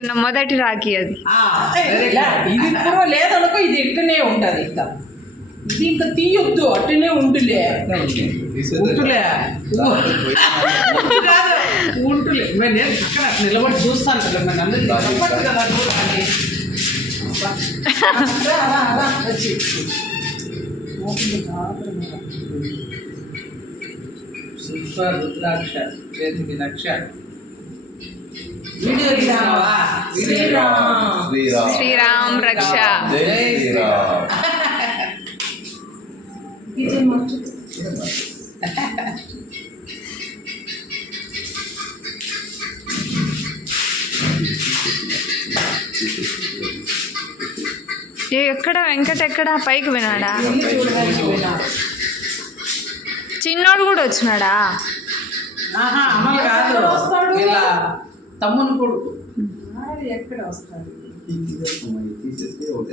మొదటి రాఖీ అది ఇది పూర్వం లేదనుకో ఇది ఇట్టనే ఉంటుంది ఇంకా ఇది ఇంకా తీయొద్దు అట్టనే ఉంటులే ఉంటులే ఉంటులే మరి నేను పక్కన నిలబడి చూస్తాను కదా మరి అందరికీ చెప్పచ్చు కదా సూపర్ రుద్రాక్ష చేతికి లక్ష వీడియో శ్రీరామ్ శ్రీరామ్ రక్ష ఎక్కడ వెంకట ఎక్కడ పైకి వినాడా చిన్నోడు కూడా వచ్చినాడా అమలు కాదు ఇలా తమ్ముని కొడుకు ఎక్కడ వస్తాడు తీసేసి ఒక